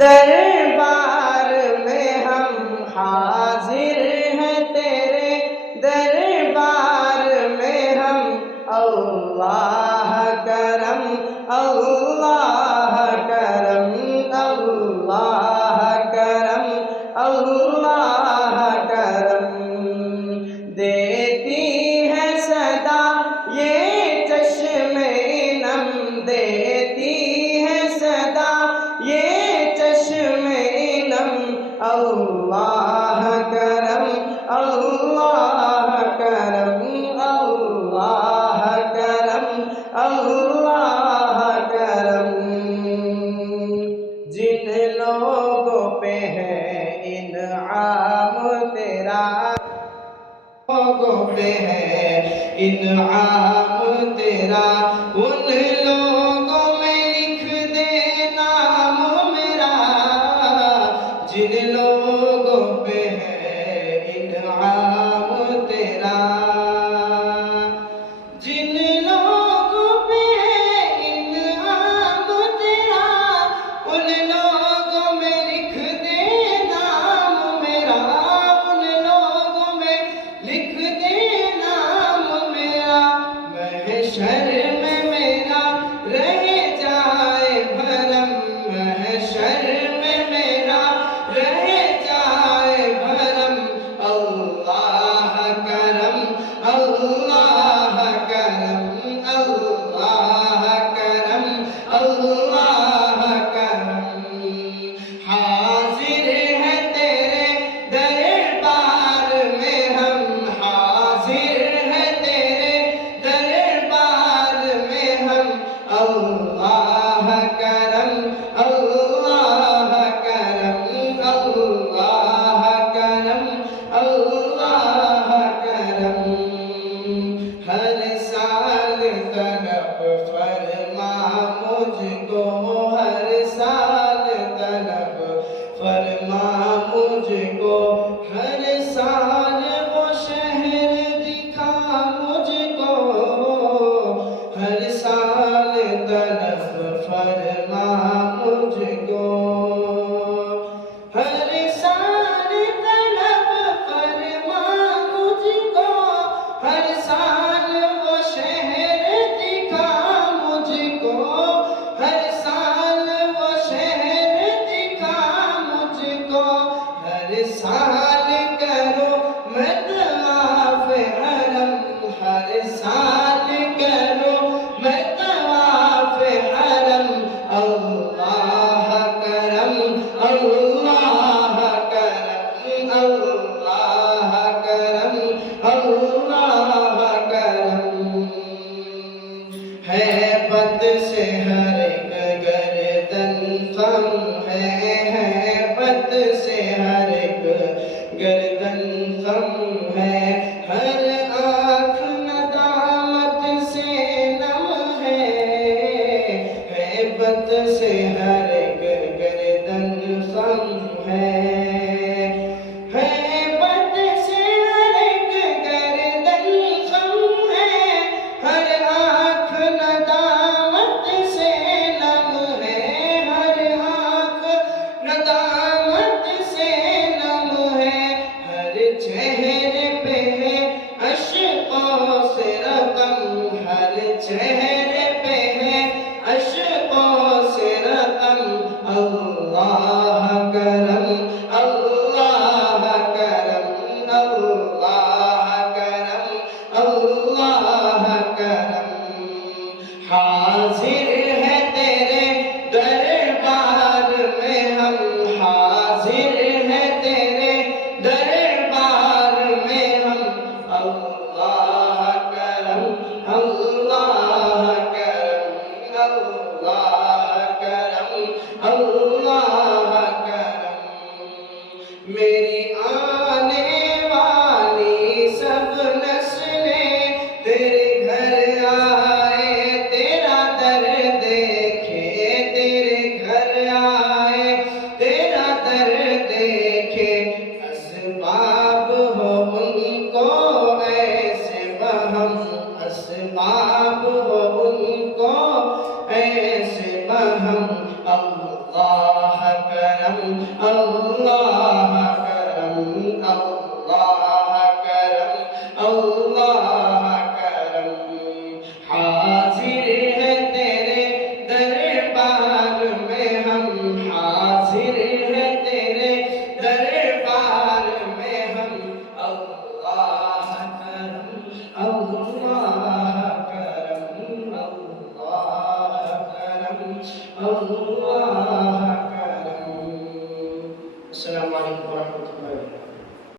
दरबार में हम हाजिर हैं तेरे दरबार में हम। अल्लाह करम अल्लाह करम अल्लाह करम अल्लाह करम। देती है सदा ये चश्मे नम, देती है सदा ये चश्मे नम। अल्लाह करम अल्लाह करम अल्लाह करम अल्लाह करम। जिन लोगों पे है इन्आम तेरा, लोगों पे है इन्आम तेरा, उन लोगों में लिख दे नाम मेरा। जिन लोगों पे है इन्आम तेरा, जिन लोगों पे है इन्आम तेरा, उन लोगों में लिख दे नाम मेरा। उन लोगों में लिख दे नाम मेरा। महशर में मेरा रह जाए भरम, महशर में मेरा रह जाए भरम। अल्लाह करम अल्लाह करम अल्लाह करम अल्लाह करम। हाजिर है तेरे दरबार में हम, हाजिर है तेरे दरबार में हम। अल्लाह करम अल्लाह करम अल्लाह करम अल्लाह करम। हर साल तलब फरमा मुझको, हर साल तलब फरमा मुझको। हर साल वो शहर दिखा मुझको, हर साल तलब फरमा मुझको। हर साल तलब फरमा मुझको, हर साल वो शहर दिखा मुझको। हर साल वो शहर दिखा मुझको। हर साल करो मतवाफ हरम, हर साल करो मतवाफ हरम। अल्लाह करम अल्लाह करम अल्लाह करम अल्लाह करम। हैबत से हर एक गर्दन खम है, हैबत से हर एक गर्दन खम है। हर आँख नदामत से नम है, हैबत से हर एक गर्दन खम है। हैबत से हर एक गर्दन खम है, हर आँख नदामत से नम है। हर आँख अल्लाह